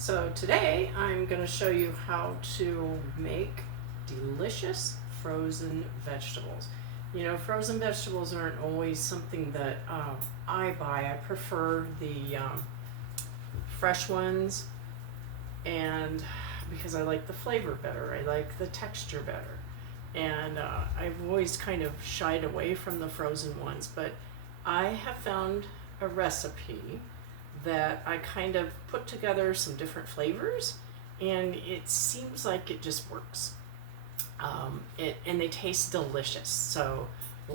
So today I'm going to show you how to make delicious frozen vegetables. You know, frozen vegetables aren't always something that I buy. I prefer the fresh ones, and because I like the flavor better, I like the texture better. And I've always kind of shied away from the frozen ones, but I have found a recipe that I kind of put together some different flavors, and it seems like it just works. And they taste delicious. So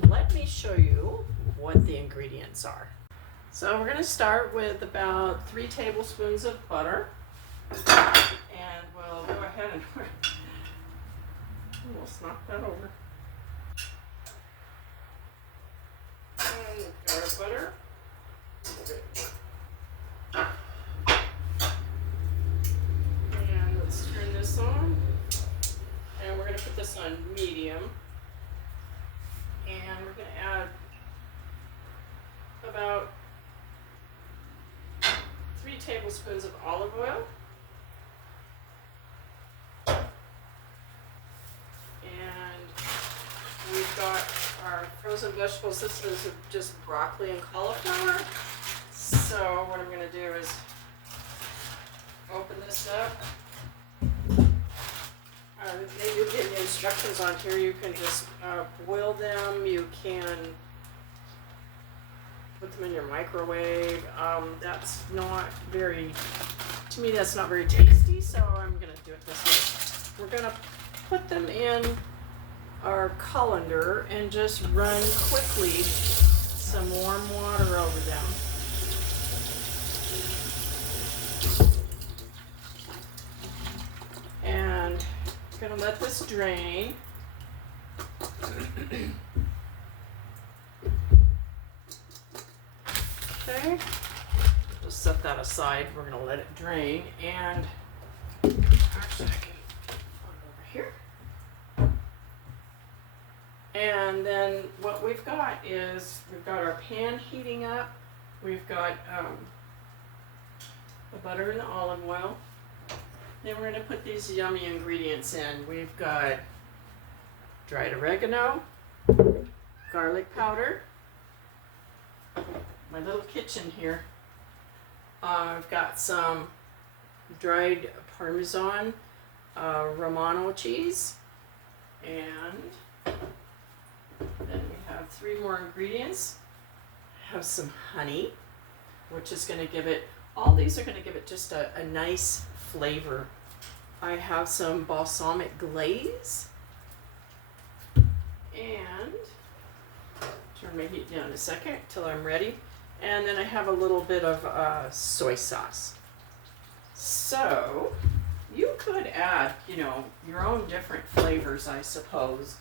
let me show you what the ingredients are. So we're going to start with about 3 tablespoons of butter, and we'll go ahead and almost knock that over. And we've got our butter. And let's turn this on. And we're going to put this on medium. And we're going to add about 3 tablespoons of olive oil. And we've got our frozen vegetables. This is just broccoli and cauliflower. So what I'm going to do is open this up. Maybe you get the instructions on here. You can just boil them. You can put them in your microwave. That's not very, to me, that's not very tasty. So I'm going to do it this way. We're going to put them in our colander and just run quickly some warm water over them. And I'm going to let this drain. Okay, just set that aside. We're going to let it drain, and actually I can put it over here. And then what we've got is we've got our pan heating up. We've got the butter and the olive oil. Then we're going to put these yummy ingredients in. We've got dried oregano, garlic powder, my little kitchen here. I've got some dried Parmesan Romano cheese, and then we have 3 more ingredients. I have some honey, which is going to give it, all these are going to give it just a nice flavor. I have some balsamic glaze, and turn my heat down a second till I'm ready. And then I have a little bit of soy sauce. So you could add, you know, your own different flavors, I suppose,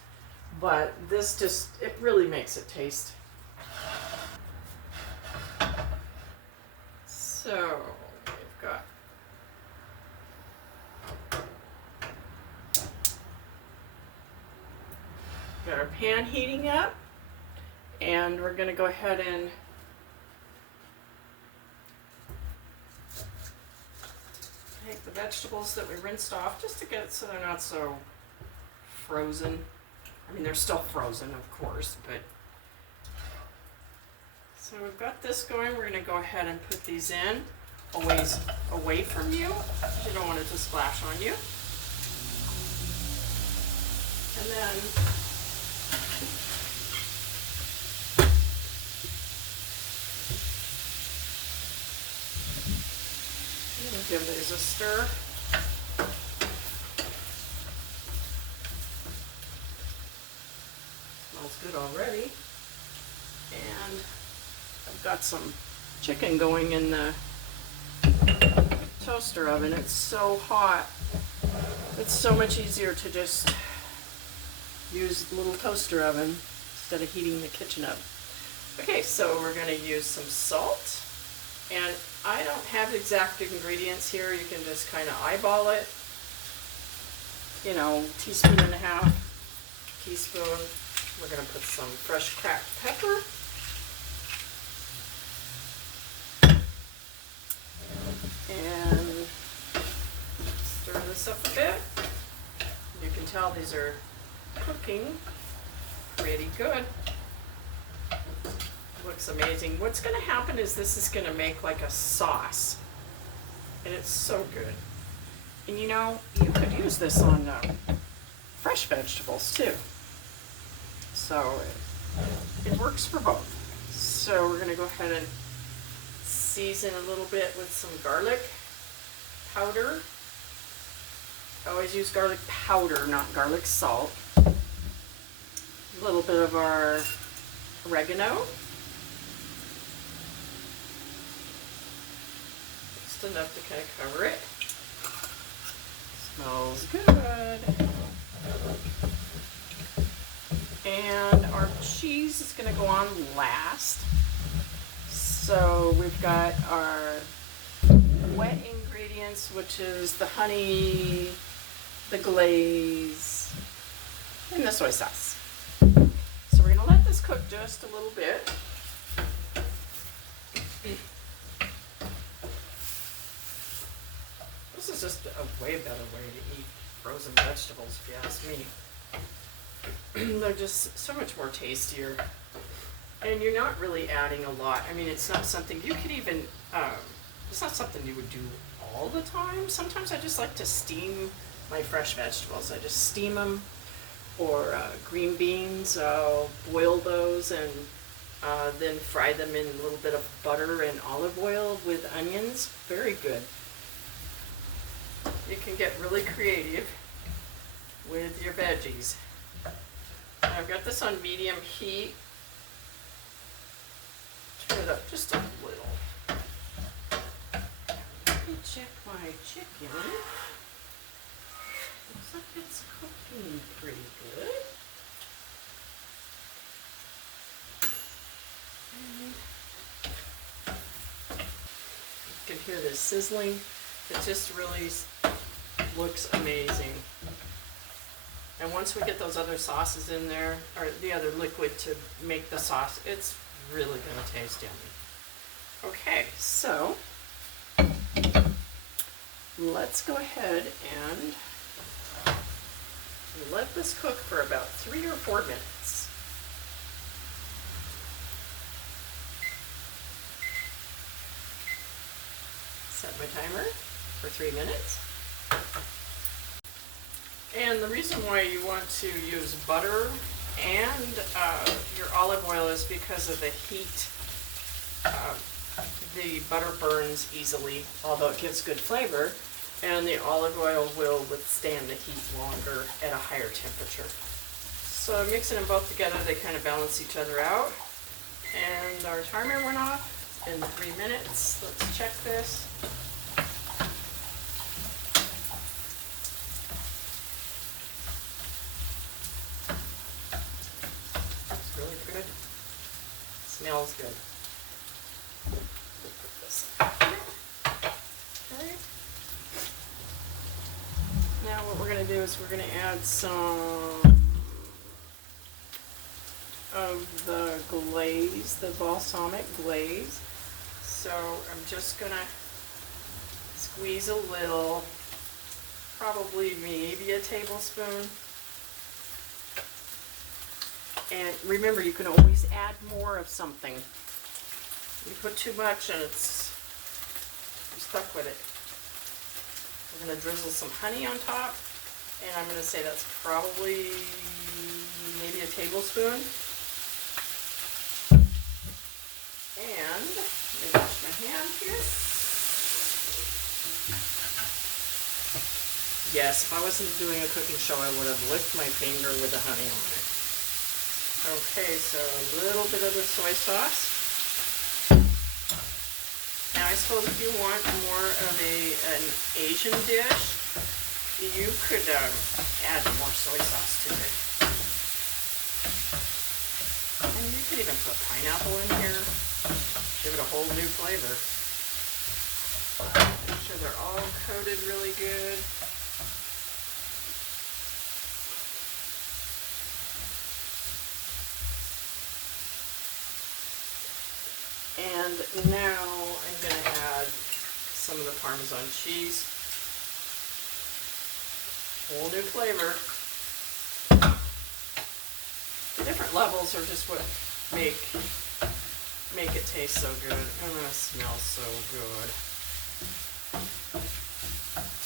but this just, it really makes it taste. So we've got our pan heating up, and we're going to go ahead and take the vegetables that we rinsed off just to get it so they're not so frozen. I mean, they're still frozen, of course, but so we've got this going. We're going to go ahead and put these in a ways away from you. You don't want it to splash on you. And then give these a stir. Smells good already. And I've got some chicken going in the toaster oven. It's so hot. It's so much easier to just use the little toaster oven instead of heating the kitchen up. Okay, so we're going to use some salt. And I don't have exact ingredients here. You can just kind of eyeball it. You know, teaspoon and a half, teaspoon. We're going to put some fresh cracked pepper. And this up a bit. You can tell these are cooking pretty good. Looks amazing. What's going to happen is this is going to make like a sauce, and it's so good. And you know, you could use this on fresh vegetables too. So it works for both. So we're going to go ahead and season a little bit with some garlic powder. I always use garlic powder, not garlic salt. A little bit of our oregano. Just enough to kind of cover it. Smells good. And our cheese is going to go on last. So we've got our wet ingredients, which is the honey, the glaze, and the soy sauce. So we're going to let this cook just a little bit. This is just a way better way to eat frozen vegetables, if you ask me. They're just so much more tastier. And you're not really adding a lot. I mean, it's not something you could even, it's not something you would do all the time. Sometimes I just like to steam my fresh vegetables. I just steam them. Or green beans, I'll boil those and then fry them in a little bit of butter and olive oil with onions. Very good. You can get really creative with your veggies. I've got this on medium heat. Turn it up just a little. Let me check my chicken. Looks like it's cooking pretty good. And you can hear the sizzling. It just really looks amazing. And once we get those other sauces in there, or the other liquid to make the sauce, it's really going to taste yummy. Okay, so let's go ahead and let this cook for about 3 or 4 minutes. Set my timer for 3 minutes. And the reason why you want to use butter and your olive oil is because of the heat. The butter burns easily, although it gives good flavor, and the olive oil will withstand the heat longer at a higher temperature. So mixing them both together, they kind of balance each other out. And our timer went off in 3 minutes. Let's check this. That's really good. Smells good. Put this here. Okay. Now what we're going to do is we're going to add some of the glaze, the balsamic glaze. So I'm just going to squeeze a little, probably maybe a tablespoon. And remember, you can always add more of something. You put too much and you're stuck with it. We're going to drizzle some honey on top, and I'm going to say that's probably maybe a tablespoon. And let me wash my hand here. Yes, if I wasn't doing a cooking show, I would have licked my finger with the honey on it. Okay, so a little bit of the soy sauce. Now I suppose if you want more of an Asian dish, you could add more soy sauce to it. And you could even put pineapple in here. Give it a whole new flavor. Make sure they're all coated really good. And now I'm going to add some of the Parmesan cheese. Whole new flavor. The different levels are just what make it taste so good. Oh, it smells so good.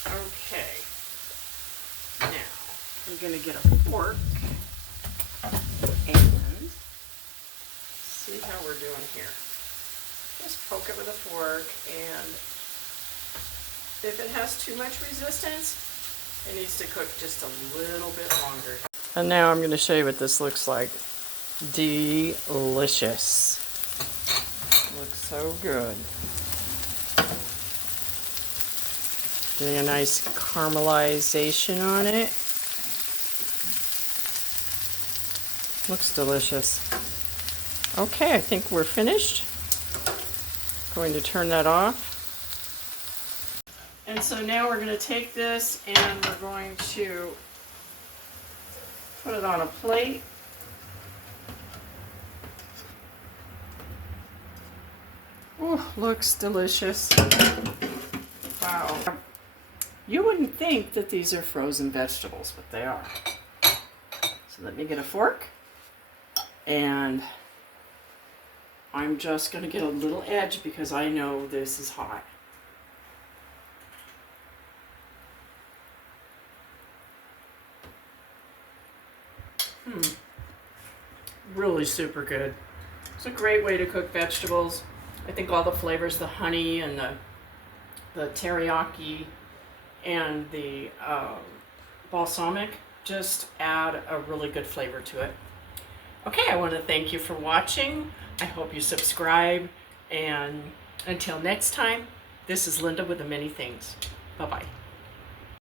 Okay. Now, I'm going to get a fork and see how we're doing here. Just poke it with a fork, and if it has too much resistance, it needs to cook just a little bit longer. And now I'm going to show you what this looks like. Delicious. Looks so good. Getting a nice caramelization on it. Looks delicious. Okay, I think we're finished. Going to turn that off. And so now we're going to take this and we're going to put it on a plate. Ooh, looks delicious. Wow. You wouldn't think that these are frozen vegetables, but they are. So let me get a fork. And I'm just going to get a little edge because I know this is hot. Really super good. It's a great way to cook vegetables. I think all the flavors, the honey and the teriyaki and the balsamic just add a really good flavor to it. Okay, I want to thank you for watching. I hope you subscribe, and until next time, this is Linda with the Many Things. Bye-bye.